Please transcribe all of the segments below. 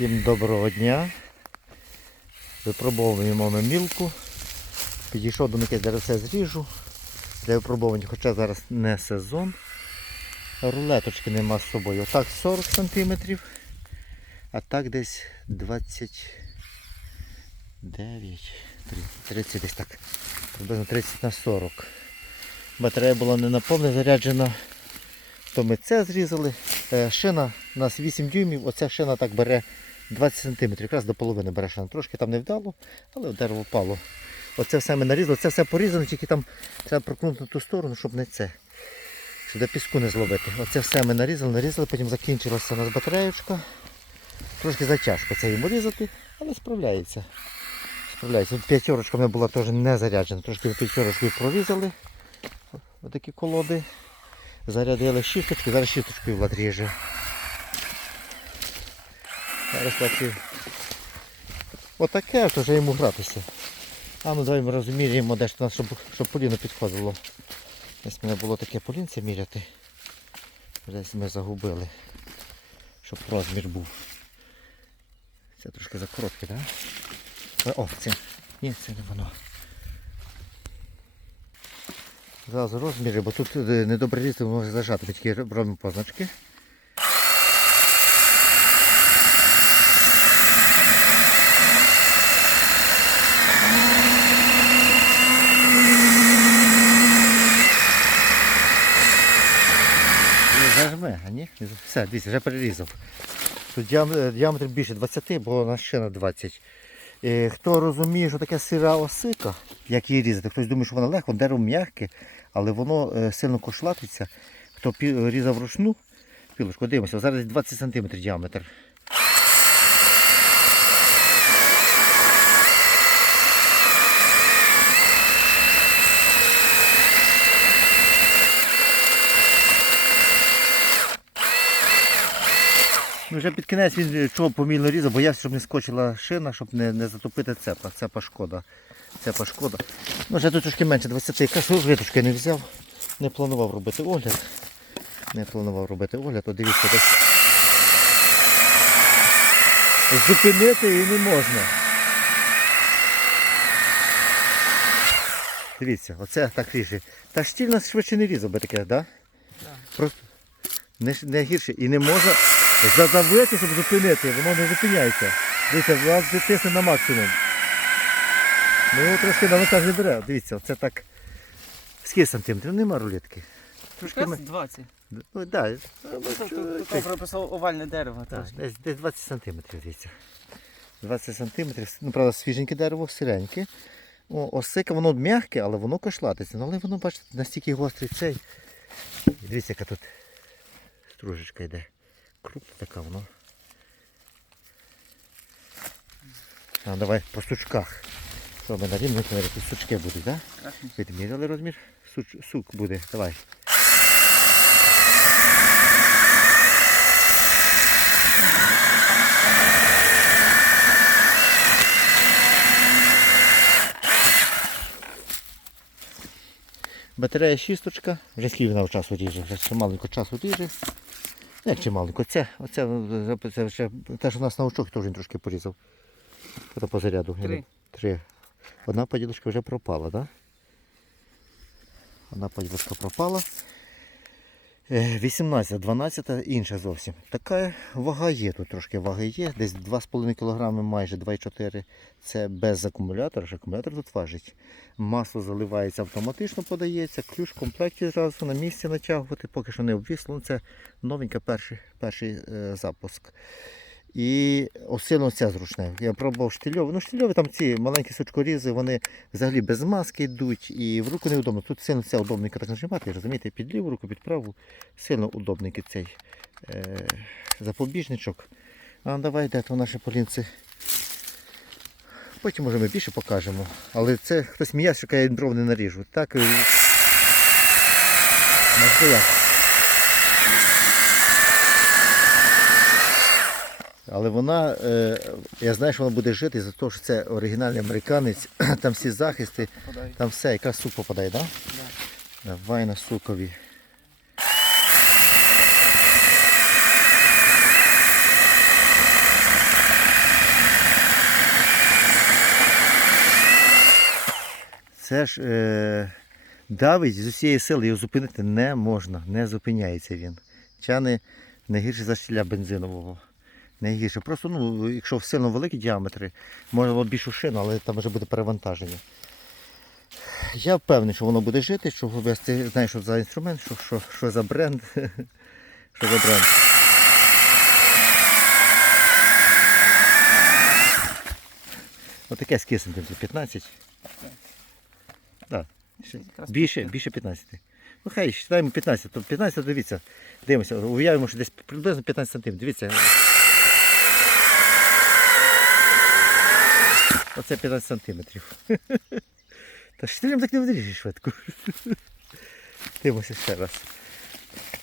Всім доброго дня. Випробовуємо ми мілку. Підійшов до них деревце зріжу. Для випробування, хоча зараз не сезон. Рулеточки нема з собою. Отак 40 см, а так десь 29, 30 десь так. Приблизно 30 на 40. Батарея була не наповнена, заряджена. То ми це зрізали. Е, Шина у нас 8 дюймів, оця шина так бере 20 см, якраз до половини бере. Трошки там не вдало, але дерево впало. Оце все ми нарізали, це все порізано, тільки там треба прокнути на ту сторону, щоб не це. Щоб піску не зловити. Оце все ми нарізали, нарізали, потім закінчилася у нас батареєчка. Трошки затяжко це йому різати, але справляється. Справляється. П'ятерочка в мене була теж не заряджена. Трошки п'ятерочкою прорізали. Отакі колоди. Зарядили шісточки, зараз шісточкою Влад ріже. Зараз так. Отаке ж вже йому гратися. А ми розміряємо де ж нас, щоб, щоб поліно підходило. Десь мене було таке полінце міряти. Десь ми загубили. Щоб розмір був. Це трошки закоротке, так? Да? О, це. Ні, це не воно. Зразу розміри, бо тут е, недобре різти, може зажати. Ми тільки робимо позначки. Ні, Зажме, а ні? Все, дивіться, вже перерізав. Тут діаметр більше 20, бо нас ще на 20. Е, Хто розуміє, що таке сира осика, як її різати, хтось думає, що вона легко, дерево м'яке, але воно е, сильно кошлатиться. Хто різав ручну, пілочку, дивимося, зараз 20 см діаметр. Ну, вже під кінець він е, чого помільно різав, боявся, щоб не скочила шина, щоб не, не затопити цепа. Цепа шкода. Цепа шкода. Ну, вже тут трошки менше 20. Якраз виточки не взяв. Не планував робити огляд. Не планував робити огляд, От дивіться, десь зупинити її не можна. Дивіться, оце так ріже. Та штіль нас швидше не різав би таке, так? Да? Просто не, не гірше. І не можна задавити, щоб зупинити, воно не зупиняється. Дивіться, вас тисне на максимум. Ну його трошки на вантаж не бере. Дивіться, це так. Скільки сантиметрів? Нема рулетки. Трошки ми... 20. Ну, да, ну, Тут прописав овальне дерево. так, десь, десь 20 сантиметрів, дивіться. 20 сантиметрів. Ну, правда, свіженьке дерево, сиреньке. О, осика, воно м'яке, але воно кошлатиться. Ну, але воно, бачите, настільки гострий цей. Дивіться, яка тут стружечка йде. Крупна така воно. А, давай по сучках. Що ми на рівних тут сучки будуть, так? Да? Відміряли розмір? Суч, сук буде, давай. Батарея шісточка, вже скільки вона в часу ріже, вже чималенько часу ріже. Як чималенько, це, оце, це, це вже, те, що у нас на очок, теж він трошки порізав. Це по заряду. Три. Три. Одна поділочка вже пропала, так? Да? Одна поділочка пропала. Е, 18, 12 інша зовсім. Така вага є, тут трошки ваги є. Десь 2,5 кг, майже 2,4 Це без акумулятора, ж акумулятор тут важить. Масло заливається автоматично, подається, ключ в комплекті зразу на місці натягувати, поки що не обвісло. Ну, Це новенька перший, перший е, запуск. І осилено це зручне. Я пробував штильові. Ну, штильові там ці маленькі сучкорізи, вони взагалі без маски йдуть і в руку неудобно. Тут сильно це удобненько так нажимати, розумієте, під ліву руку, під праву. Сильно удобненький цей е, запобіжничок. А давай де то наші полінці. Потім може ми більше покажемо. Але це хтось сміявся, що я дров не наріжу. Так. е, Можливо. Але вона, е, я знаю, що вона буде жити за те, що це оригінальний американець, там всі захисти, там все, якраз сук попадає, так? Да? Да. Давай на сукові. Це ж е, давить з усієї сили його зупинити не можна, не зупиняється він. Чани найгірше за щіля бензинового. Не гірше. Просто, ну, якщо сильно великі діаметри, можна було більшу шину, але там вже буде перевантаження. Я впевнений, що воно буде жити, що вести, знаєш, що за інструмент, що, що, що за бренд. що за бренд. Отаке скільки сантиметрів? 15? Так. Більше, більше 15. Ну хай вважаємо 15. То 15, дивіться. Дивимося, уявимо, що десь приблизно 15 сантиметрів. Дивіться. Оце 15 сантиметрів. Та штилем так не вирішиш швидко. Дивимося ще раз.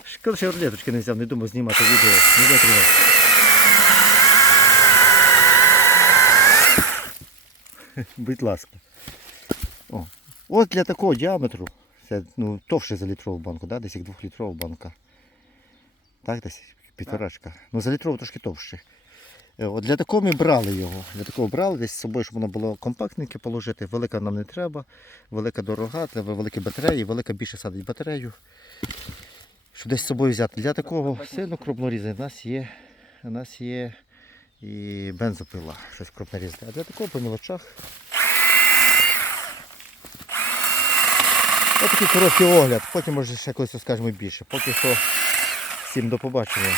Шкода, що я не взяв, не думав знімати відео. Не витримав. Будь ласка. О. От для такого діаметру, це ну, товще за літрову банку, да? десь як двохлітрова банка. Так, десь півторачка. Ну за літрову трошки товще. Е, От для такого ми брали його. Для такого брали десь з собою, щоб воно було компактненьке положити. Велика нам не треба, велика дорога, треба великі батареї, велика більше садить батарею. Щоб десь з собою взяти. Для такого сильно крупнорізання в нас є. У нас є і бензопила, щось крупнорізне. А для такого по мілочах. Ось такий короткий огляд, потім може ще колись розкажемо більше. Поки що всім до побачення.